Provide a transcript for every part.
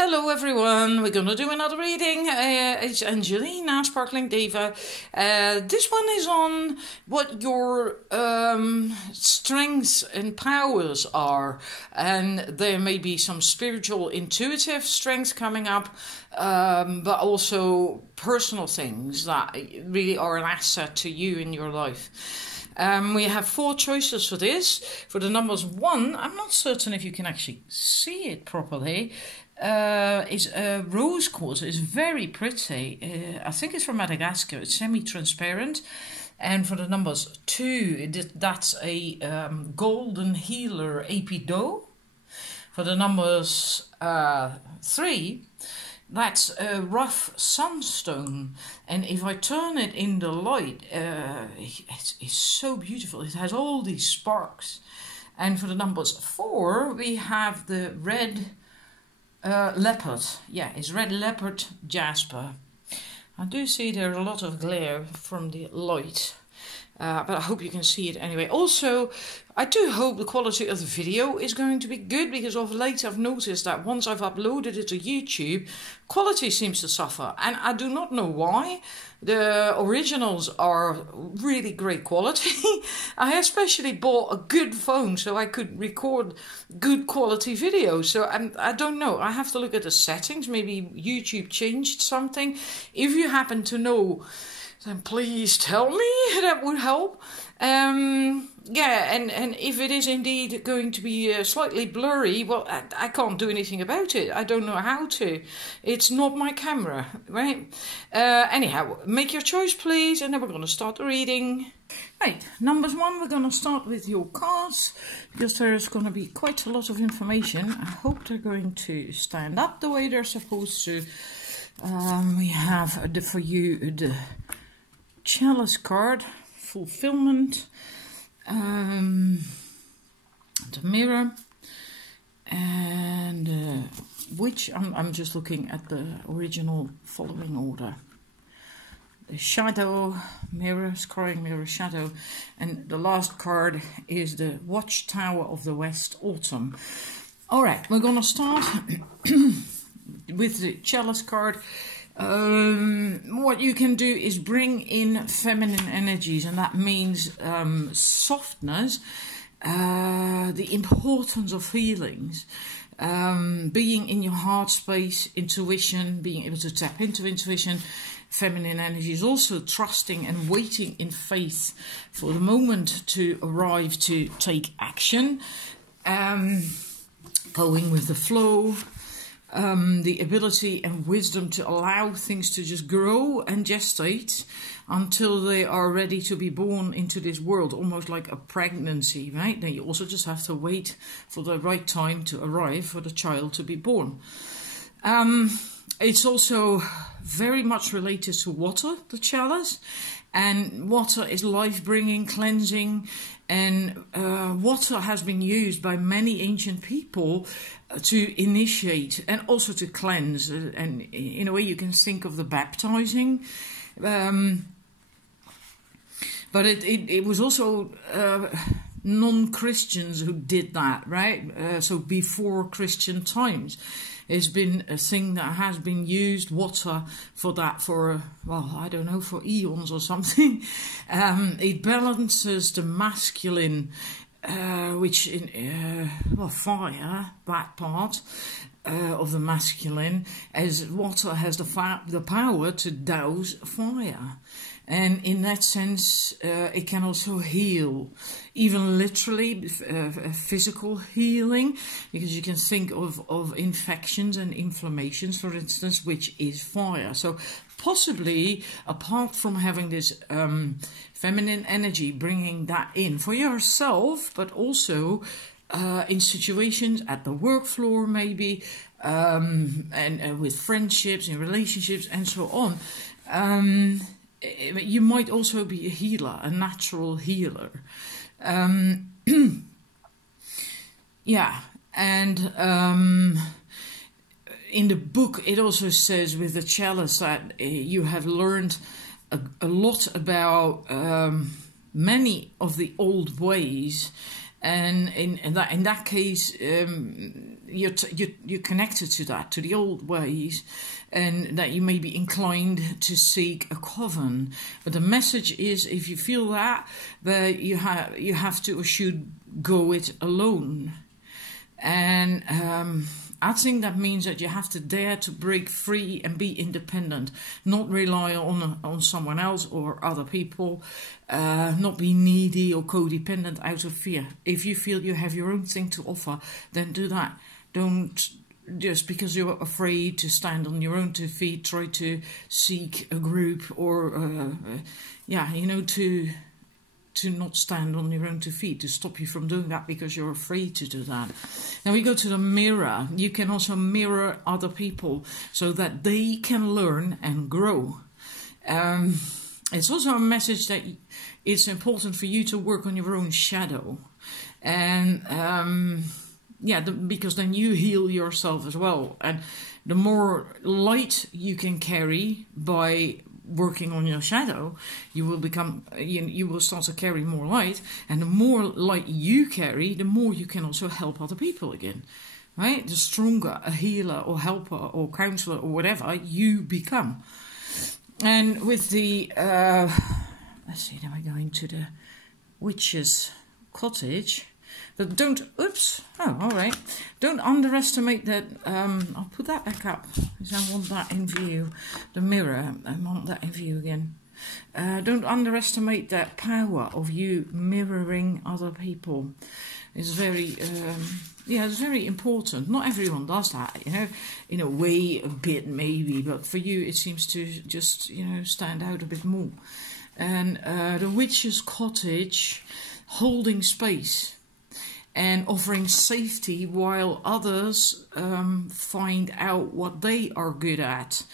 Hello everyone, we're going to do another reading. It's Angelina, Sparkling Diva. This one is on what your strengths and powers are. And there may be some spiritual, intuitive strengths coming up, but also personal things that really are an asset to you in your life. We have 4 choices for this. For the numbers 1, I'm not certain if you can actually see it properly. It's a rose quartz. It's very pretty. I think it's from Madagascar. It's semi-transparent. And for the numbers 2, that's a golden healer apido. For the numbers 3, that's a rough sunstone, and if I turn it in the light, it's so beautiful. It has all these sparks. And for the numbers 4, we have the red leopard. Yeah, it's red leopard jasper. I do see there a lot of glare from the light, but I hope you can see it anyway. Also, I do hope the quality of the video is going to be good, because of late I've noticed that once I've uploaded it to YouTube, quality seems to suffer, and I do not know why. The originals are really great quality. I especially bought a good phone so I could record good quality videos. So I don't know. I have to look at the settings. Maybe YouTube changed something. If you happen to know, then please tell me. That would help. Yeah, and if it is indeed going to be slightly blurry, well, I can't do anything about it. I don't know how to. It's not my camera, right? Anyhow, make your choice, please, and then we're going to start the reading. Right, numbers 1, we're going to start with your cards, because there's going to be quite a lot of information. I hope they're going to stand up the way they're supposed to. We have for you the Chalice card, Fulfillment, the Mirror, and which I'm just looking at the original following order. The Shadow, Mirror, Scrying Mirror, Shadow, and the last card is the Watchtower of the West, Autumn. Alright, we're gonna start with the Chalice card. What you can do is bring in feminine energies, and that means softness, the importance of feelings, being in your heart space, intuition, being able to tap into intuition. Feminine energy is also trusting and waiting in faith for the moment to arrive to take action, going with the flow. The ability and wisdom to allow things to just grow and gestate until they are ready to be born into this world, almost like a pregnancy, right? Then you also just have to wait for the right time to arrive for the child to be born. It's also very much related to water, the chalice, and water is life-bringing, cleansing, and water has been used by many ancient people to initiate and also to cleanse. And in a way you can think of the baptizing, but it was also non-Christians who did that, right? So before Christian times. It's been a thing that has been used, water, for that for, well, I don't know, for eons or something. It balances the masculine, which, well, fire, that part of the masculine, as water has the power to douse fire. And in that sense, it can also heal, even literally physical healing, because you can think of infections and inflammations, for instance, which is fire. So possibly, apart from having this feminine energy, bringing that in for yourself, but also in situations at the work floor maybe, and with friendships, in relationships, and so on. You might also be a healer, a natural healer. Yeah, and in the book it also says with the chalice that you have learned a lot about many of the old ways And in that case, you're connected to that, to the old ways, and that you may be inclined to seek a coven. But the message is, if you feel that you have to or should go it alone. And I think that means that you have to dare to break free and be independent, not rely on someone else or other people, not be needy or codependent out of fear. If you feel you have your own thing to offer, then do that. Don't just because you're afraid to stand on your own 2 feet, try to seek a group or to not stand on your own 2 feet, to stop you from doing that because you're afraid to do that. Now we go to the mirror. You can also mirror other people so that they can learn and grow. It's also a message that it's important for you to work on your own shadow. And because then you heal yourself as well. And the more light you can carry by working on your shadow, you will start to carry more light, and the more light you carry, the more you can also help other people again, right? The stronger a healer or helper or counselor or whatever you become. And with the let's see, now we're going to the witch's cottage. But don't underestimate that. I'll put that back up because I want that in view. The mirror, I want that in view again. Don't underestimate that power of you mirroring other people. It's very, it's very important. Not everyone does that, in a way, a bit maybe, but for you it seems to just, stand out a bit more. And the witch's cottage, holding space and offering safety while others find out what they are good at,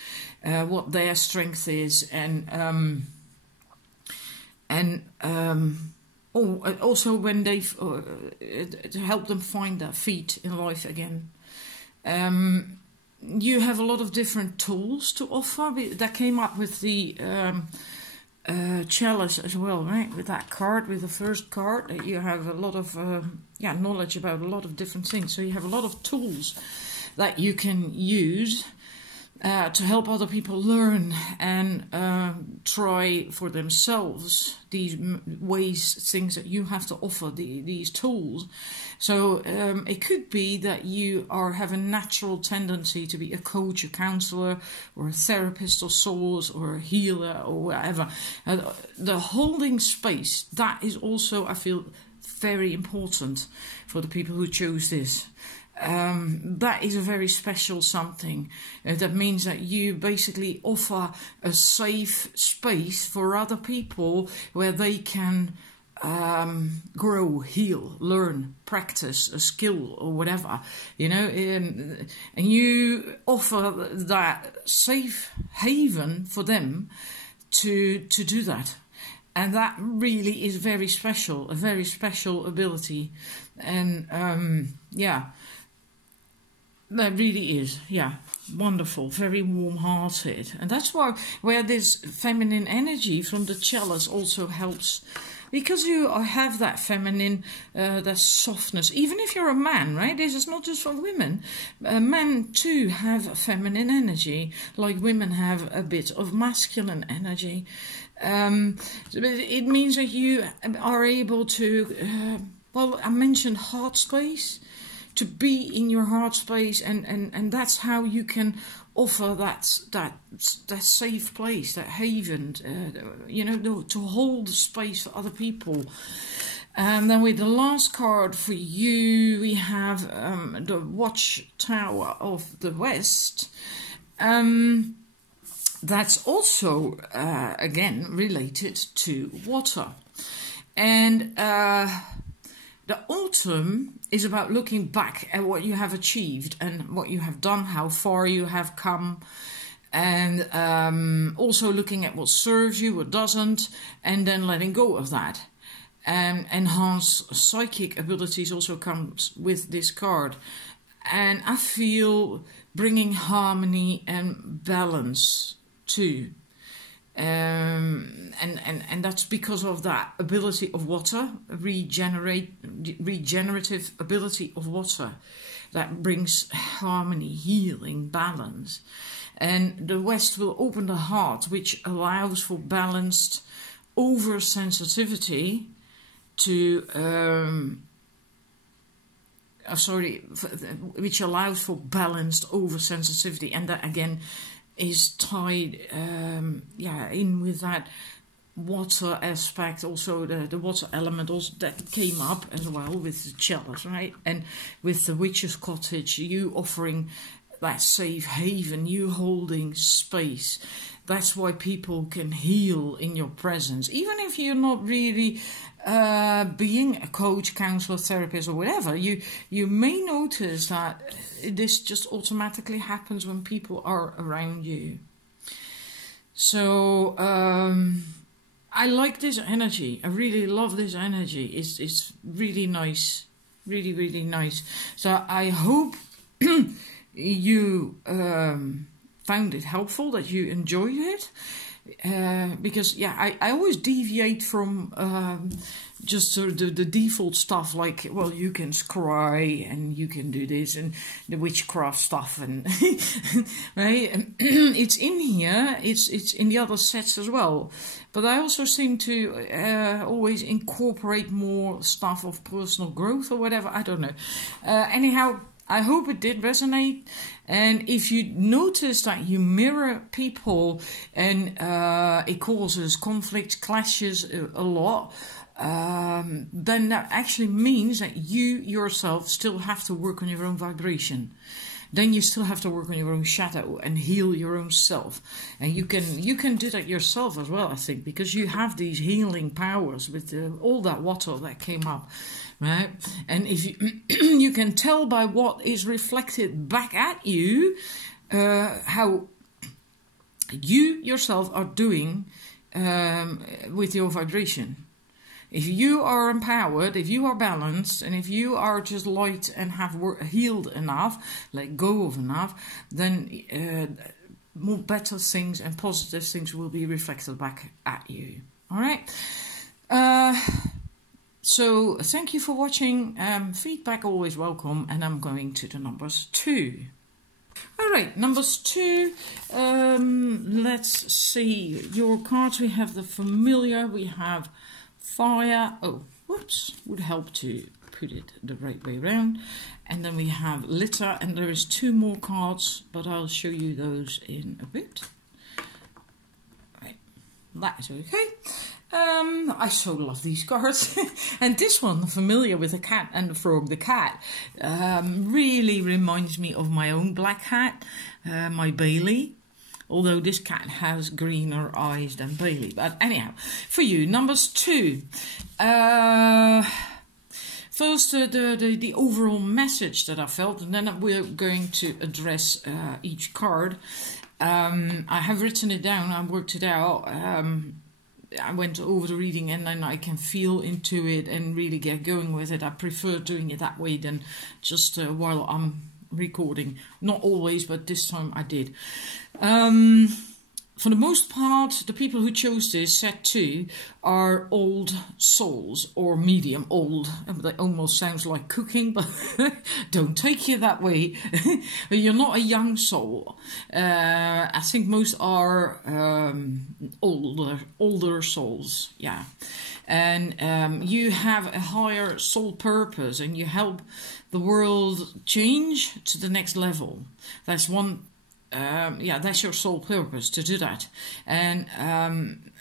what their strength is, and also when they to help them find their feet in life again. You have a lot of different tools to offer. That came up with the chalice as well, right? With that card, with the first card, you have a lot of knowledge about a lot of different things. So you have a lot of tools that you can use to help other people learn and try for themselves these things that you have to offer, these tools. So it could be that you have a natural tendency to be a coach, a counselor, or a therapist or source, or a healer or whatever. The holding space, that is also, I feel, very important for the people who chose this. That is a very special something. That means that you basically offer a safe space for other people where they can grow, heal, learn, practice a skill or whatever, and you offer that safe haven for them to do that. And that really is very special, a very special ability. And that really is, wonderful, very warm-hearted. And that's where this feminine energy from the chalice also helps. Because you have that feminine, that softness. Even if you're a man, right? This is not just for women. Men too have feminine energy, like women have a bit of masculine energy. It means that you are able to, I mentioned heart space. To be in your heart space, and that's how you can offer that safe place, that haven, to hold space for other people. And then with the last card for you, we have the Watchtower of the West. That's also, again, related to water. And the autumn is about looking back at what you have achieved and what you have done, how far you have come, and also looking at what serves you, what doesn't, and then letting go of that. Enhanced psychic abilities also comes with this card. And I feel bringing harmony and balance too. And that's because of that ability of water, regenerative ability of water, that brings harmony, healing, balance. And the West will open the heart, which allows for balanced oversensitivity to which allows for balanced oversensitivity, and that again is tied in with that water aspect, also the water element also that came up as well with the chalice, right? And with the witch's cottage, you offering that safe haven, you holding space. That's why people can heal in your presence, even if you're not really being a coach, counselor, therapist, or whatever. You may notice that this just automatically happens when people are around you. So I like this energy. I really love this energy. It's really nice, really, really nice. So I hope you found it helpful, that you enjoyed it. Because I always deviate from just sort of the default stuff, like, well, you can scry and you can do this and the witchcraft stuff, and right, and it's in here, it's in the other sets as well, but I also seem to always incorporate more stuff of personal growth or whatever, I don't know. Anyhow, I hope it did resonate. And if you notice that you mirror people and it causes conflict, clashes a lot, then that actually means that you yourself still have to work on your own vibration. Then you still have to work on your own shadow and heal your own self. And you can do that yourself as well, I think, because you have these healing powers with all that water that came up. Right, and if you can tell by what is reflected back at you, how you yourself are doing with your vibration. If you are empowered, if you are balanced, and if you are just light and have healed enough, let go of enough, then more better things and positive things will be reflected back at you. All right. So thank you for watching. Feedback always welcome, and I'm going to the numbers 2. All right, numbers 2. Let's see your cards. We have the familiar. We have fire. Oh, whoops! Would help to put it the right way around. And then we have litter, and there is 2 more cards, but I'll show you those in a bit. Right, that's okay. I so love these cards. And this one, familiar with the cat and the frog, the cat, really reminds me of my own black cat, my Bailey. Although this cat has greener eyes than Bailey. But anyhow, for you, numbers 2. First, the overall message that I felt, and then we're going to address each card. I have written it down, I worked it out. I went over the reading and then I can feel into it and really get going with it. I prefer doing it that way than just while I'm recording. Not always, but this time I did. For the most part, the people who chose this set 2 are old souls, or medium old. That almost sounds like cooking, but don't take it that way. You're not a young soul. I think most are older souls, yeah. And you have a higher soul purpose, and you help the world change to the next level. That's one. That's your sole purpose, to do that. And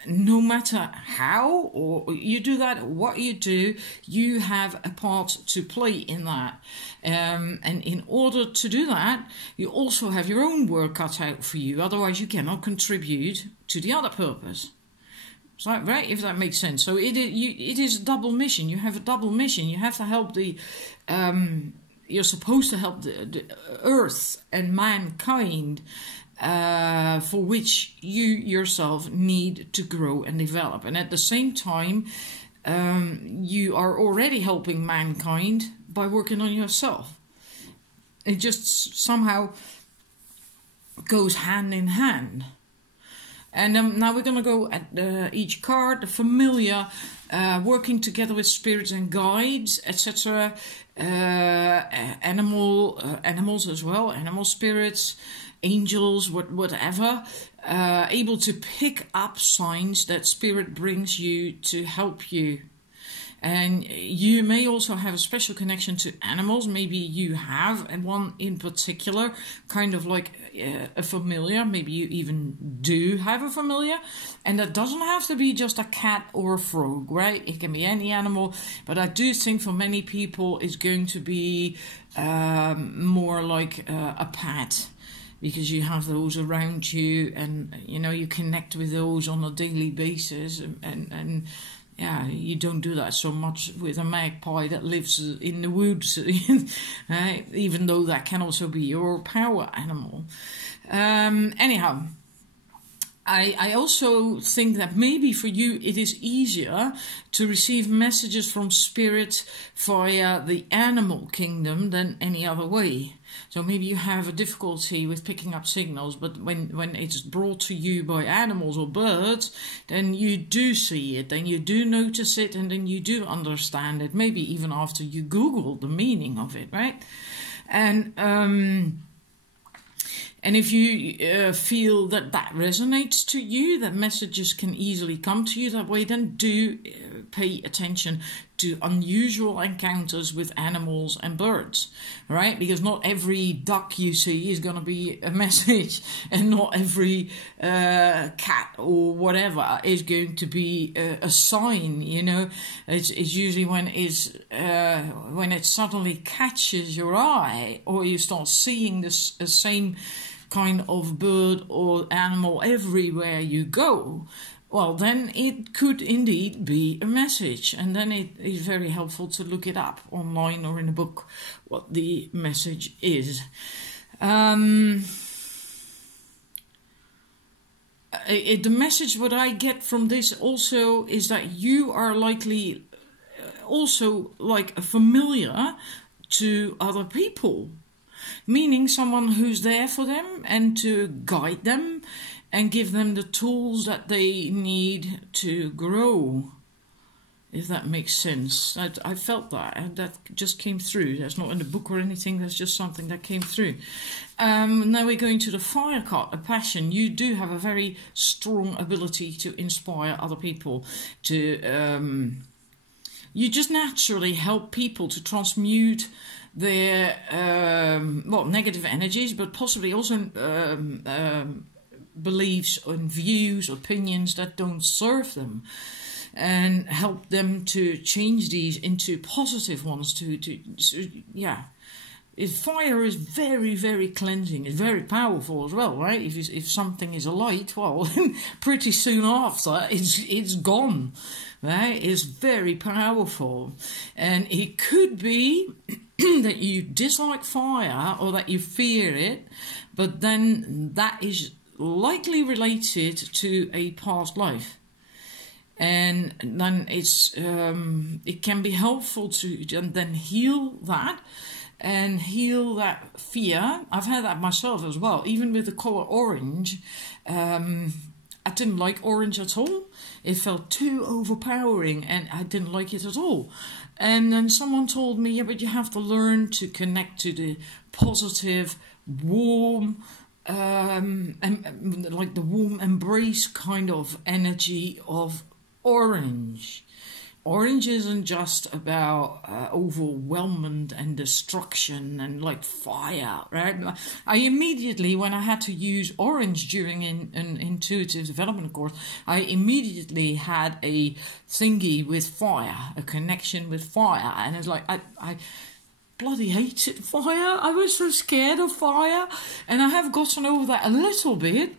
no matter how or you do that, what you do, you have a part to play in that. And in order to do that, you also have your own work cut out for you. Otherwise, you cannot contribute to the other purpose. So, right, if that makes sense. So it is a double mission. You have a double mission. You have to help the... you're supposed to help the earth and mankind, for which you yourself need to grow and develop. And at the same time, you are already helping mankind by working on yourself. It just somehow goes hand in hand. And now we're going to go at each card. The familiar, working together with spirits and guides, etc. Animals as well, animal spirits, angels, whatever. Able to pick up signs that spirit brings you to help you. And you may also have a special connection to animals. Maybe you have one in particular, kind of like a familiar. Maybe you even do have a familiar. And that doesn't have to be just a cat or a frog, right? It can be any animal. But I do think for many people it's going to be more like a pet. Because you have those around you and, you know, you connect with those on a daily basis. And yeah, you don't do that so much with a magpie that lives in the woods, right? Even though that can also be your power animal. Anyhow, I also think that maybe for you it is easier to receive messages from spirit via the animal kingdom than any other way. So maybe you have a difficulty with picking up signals, but when it's brought to you by animals or birds, then you do see it, then you do notice it, and then you do understand it, maybe even after you Google the meaning of it, right? And if you feel that resonates to you, that messages can easily come to you that way, then do pay attention to unusual encounters with animals and birds, right? Because not every duck you see is going to be a message, and not every cat or whatever is going to be a sign, you know. It's usually when it suddenly catches your eye, or you start seeing the same kind of bird or animal everywhere you go, well, then it could indeed be a message. And then it is very helpful to look it up online or in a book, what the message is. The message what I get from this also is that you are likely also like a familiar to other people. Meaning someone who's there for them and to guide them and give them the tools that they need to grow. If that makes sense. I felt that, and that just came through. That's not in the book or anything, that's just something that came through. Now we're going to the fire card, a passion. You do have a very strong ability to inspire other people, to you just naturally help people to transmute their negative energies, but possibly also beliefs and views, opinions that don't serve them, and help them to change these into positive ones. Fire is very, very cleansing. It's very powerful as well, right? If something is a light, well, pretty soon after it's gone, right? It's very powerful, and it could be that you dislike fire or that you fear it, but then that is likely related to a past life. And then it can be helpful to then heal that and heal that fear. I've had that myself as well, even with the color orange. I didn't like orange at all. It felt too overpowering and I didn't like it at all. And then someone told me, yeah, but you have to learn to connect to the positive, warm, and like the warm embrace kind of energy of orange. Orange isn't just about overwhelmment and destruction and like fire, right? I immediately, when I had to use orange during an intuitive development course, I immediately had a thingy with fire, a connection with fire. And it's like, I bloody hated fire. I was so scared of fire. And I have gotten over that a little bit.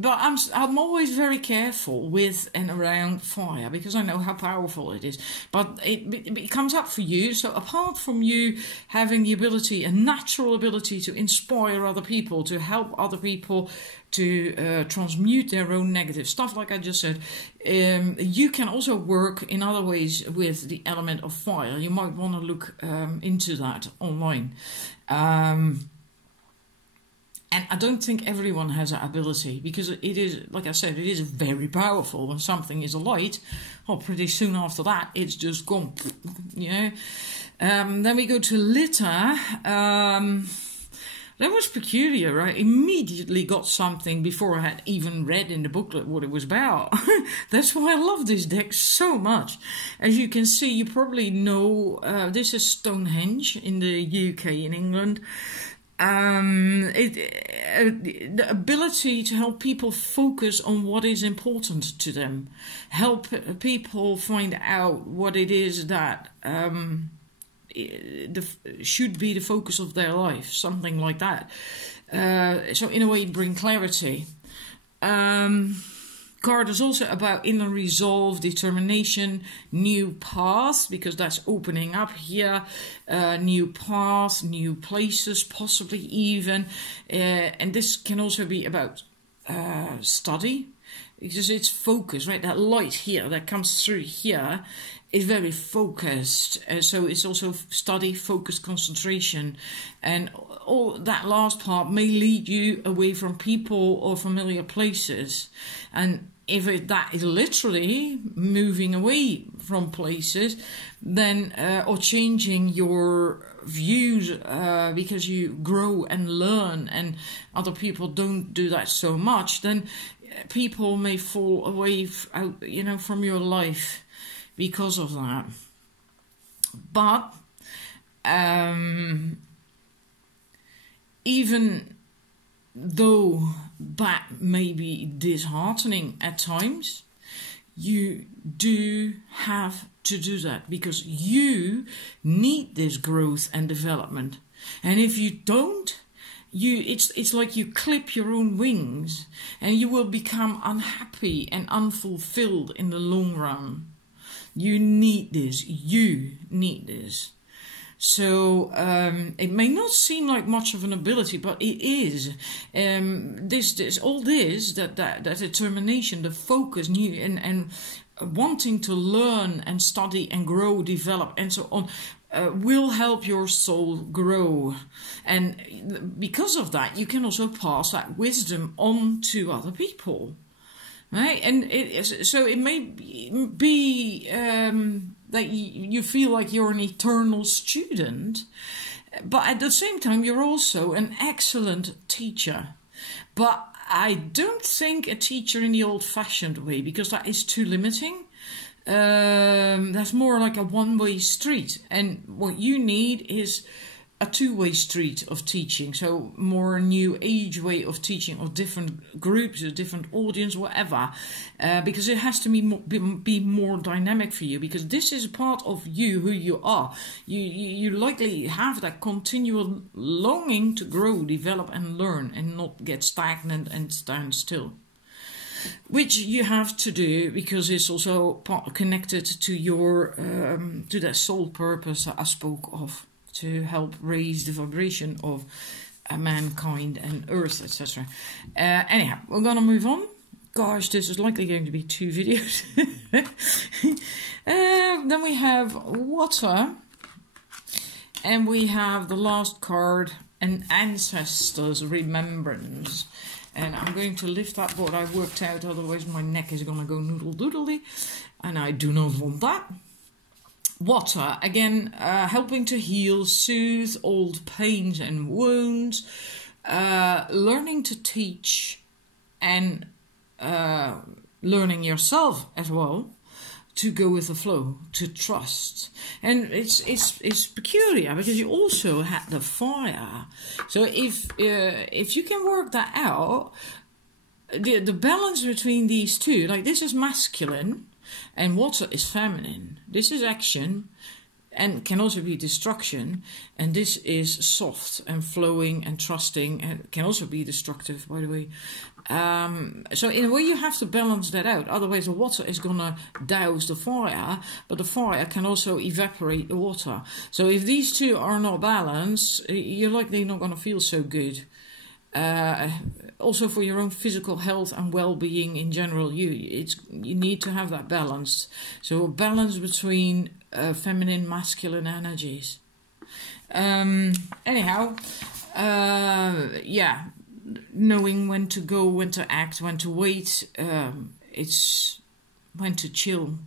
But I'm always very careful with and around fire because I know how powerful it is. But it comes up for you. So apart from you having the ability, a natural ability to inspire other people, to help other people to transmute their own negative stuff, like I just said, you can also work in other ways with the element of fire. You might want to look into that online. And I don't think everyone has that ability, because it is, like I said, it is very powerful. When something is a light, pretty soon after that, it's just gone, you know. Then we go to litter. That was peculiar. I immediately got something before I had even read in the booklet what it was about. That's why I love this deck so much. As you can see, you probably know, this is Stonehenge in the UK, in England. The ability to help people focus on what is important to them. Help people find out what it is that should be the focus of their life, something like that. So in a way, bring clarity. Card is also about inner resolve, determination, new paths, because that's opening up here, new paths, new places, possibly even. And this can also be about study, because it's focus, right? That light here that comes through here is very focused. So it's also study, focus, concentration. And all that last part may lead you away from people or familiar places. And if that is literally moving away from places, then or changing your views because you grow and learn, and other people don't do that so much, then people may fall away from your life because of that. But even though that may be disheartening at times, you do have to do that, because you need this growth and development. And if you don't, it's like you clip your own wings, and you will become unhappy and unfulfilled in the long run. You need this. You need this. So it may not seem like much of an ability, but it is. That determination, the focus, and wanting to learn and study and grow, develop, and so on, will help your soul grow. And because of that, you can also pass that wisdom on to other people. Right? And so it may be that you feel like you're an eternal student, but at the same time you're also an excellent teacher. But I don't think a teacher in the old-fashioned way, because that is too limiting. That's more like a one-way street, and what you need is a two-way street of teaching, so more new age way of teaching, of different groups, a different audience, whatever, because it has to be more dynamic for you, because this is part of you, who you are. You likely have that continual longing to grow, develop and learn, and not get stagnant and stand still, which you have to do, because it's also connected to your to that soul purpose that I spoke of, to help raise the vibration of mankind and earth, etc. Anyhow, we're gonna move on. Gosh, this is likely going to be 2 videos. Then we have water, and we have the last card, an ancestor's remembrance. And I'm going to lift that what I worked out, otherwise my neck is going to go noodle-doodly, and I do not want that. Water, again, helping to heal, soothe old pains and wounds, learning to teach, and learning yourself as well to go with the flow, to trust. And it's peculiar, because you also had the fire. So if you can work that out, the balance between these two, like this is masculine, and water is feminine. This is action and can also be destruction. And this is soft and flowing and trusting, and can also be destructive, by the way. So in a way you have to balance that out. Otherwise the water is going to douse the fire, but the fire can also evaporate the water. So if these two are not balanced, you're likely not going to feel so good. Also for your own physical health and well-being in general, you need to have that balance. So a balance between feminine, masculine energies. Anyhow, yeah, knowing when to go, when to act, when to wait. It's when to chill.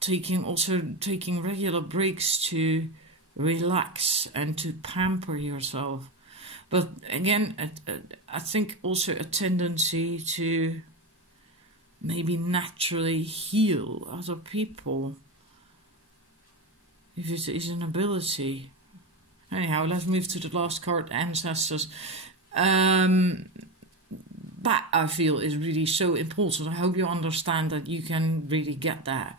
Taking regular breaks to relax and to pamper yourself. But again, I think also a tendency to maybe naturally heal other people, if it is an ability. Anyhow, let's move to the last card, Ancestors. That I feel is really so important. I hope you understand that you can really get that.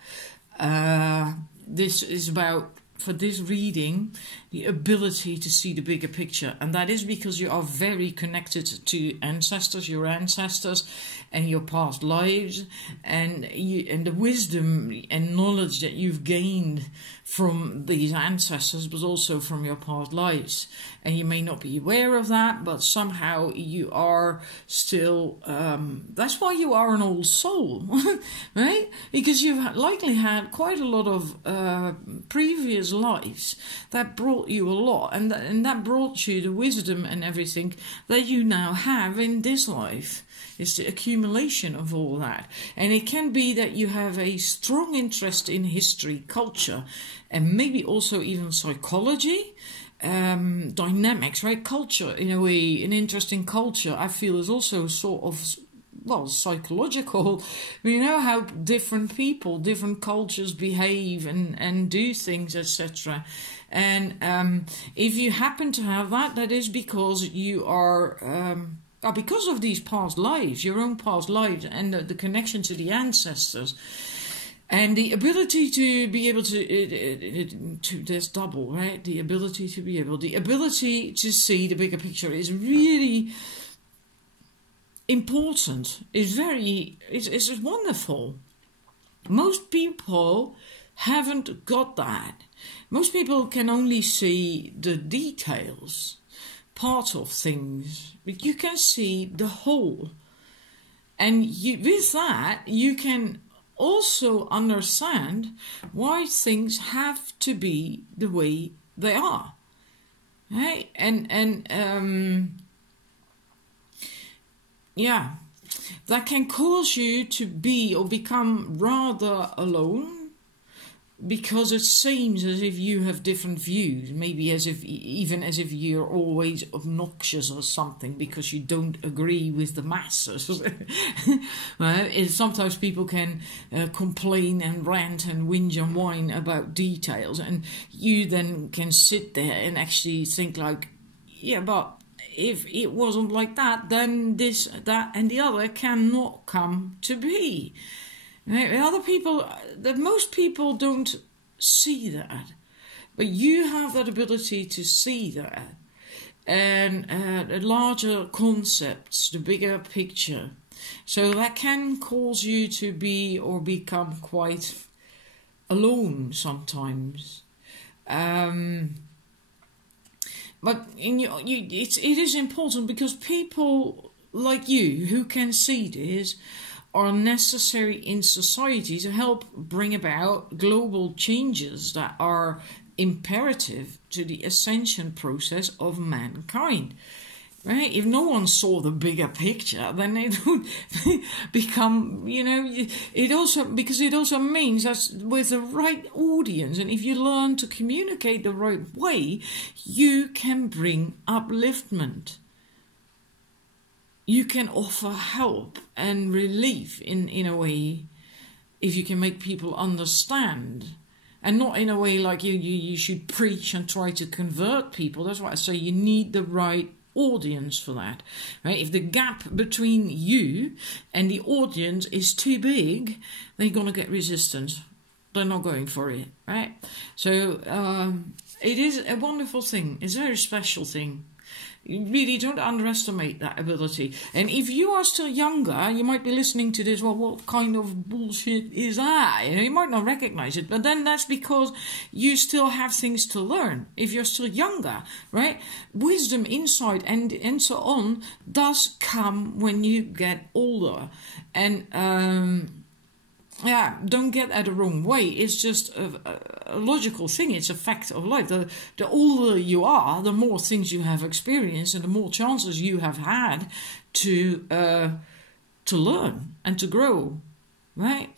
This is about, for this reading, the ability to see the bigger picture. And that is because you are very connected to ancestors, your ancestors, and your past lives, and the wisdom and knowledge that you've gained from these ancestors, but also from your past lives. And you may not be aware of that, but somehow you are still, that's why you are an old soul, right? Because you've likely had quite a lot of previous lives that brought you a lot, and that brought you the wisdom and everything that you now have in this life. It's the accumulation of all that. And it can be that you have a strong interest in history, culture, and maybe also even psychology, dynamics, right? Culture, in a way, an interest in culture, I feel, is also sort of, well, psychological. You know how different people, different cultures behave and do things, etc. And if you happen to have that, that is because you are... because of these past lives, your own past lives, and the connection to the ancestors, and the ability to be able to there's double, right? The ability to see the bigger picture is really important. It's wonderful. Most people haven't got that. Most people can only see the details, part of things, but you can see the whole, and with that you can also understand why things have to be the way they are, right? Yeah, that can cause you to be or become rather alone, because it seems as if you have different views, maybe as if you're always obnoxious or something because you don't agree with the masses. Well, sometimes people can complain and rant and whinge and whine about details, and you then can sit there and actually think like, yeah, but if it wasn't like that, then this, that, and the other cannot come to be. Other people, that most people don't see that, but you have that ability to see that, and the larger concepts, the bigger picture. So that can cause you to be or become quite alone sometimes. But it is important, because people like you who can see this are necessary in society to help bring about global changes that are imperative to the ascension process of mankind. Right? If no one saw the bigger picture, then it would become, it also means that with the right audience, and if you learn to communicate the right way, you can bring upliftment. You can offer help and relief in a way, if you can make people understand, and not in a way like you should preach and try to convert people. That's why I say you need the right audience for that, right? If the gap between you and the audience is too big, they're going to get resistance. They're not going for it, right? So it is a wonderful thing. It's a very special thing. You really don't underestimate that ability. And if you are still younger, you might be listening to this, well, what kind of bullshit is that? You might not recognize it, but then that's because you still have things to learn. If you're still younger, right? Wisdom, insight, and so on does come when you get older. And yeah, don't get that the wrong way. It's just a logical thing. It's a fact of life. The older you are, the more things you have experienced, and the more chances you have had to learn and to grow, right?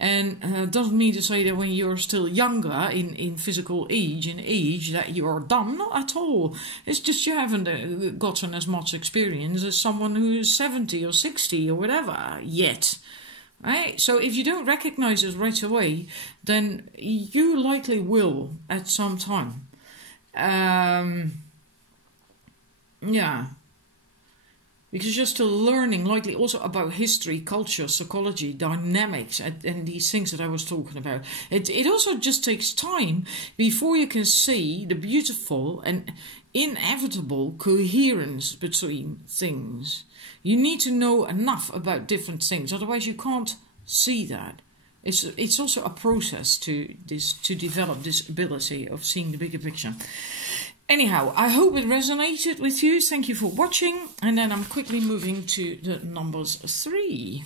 And it doesn't mean to say that when you're still younger in physical age, that you're dumb. Not at all. It's just you haven't gotten as much experience as someone who's 70 or 60 or whatever yet. Right? So if you don't recognize it right away, then you likely will at some time. Yeah. Because you're still learning, likely also about history, culture, psychology, dynamics, and these things that I was talking about. It also just takes time before you can see the beautiful and inevitable coherence between things. You need to know enough about different things, otherwise you can't see that. It's also a process to develop this ability of seeing the bigger picture. Anyhow, I hope it resonated with you. Thank you for watching. And then I'm quickly moving to the numbers 3.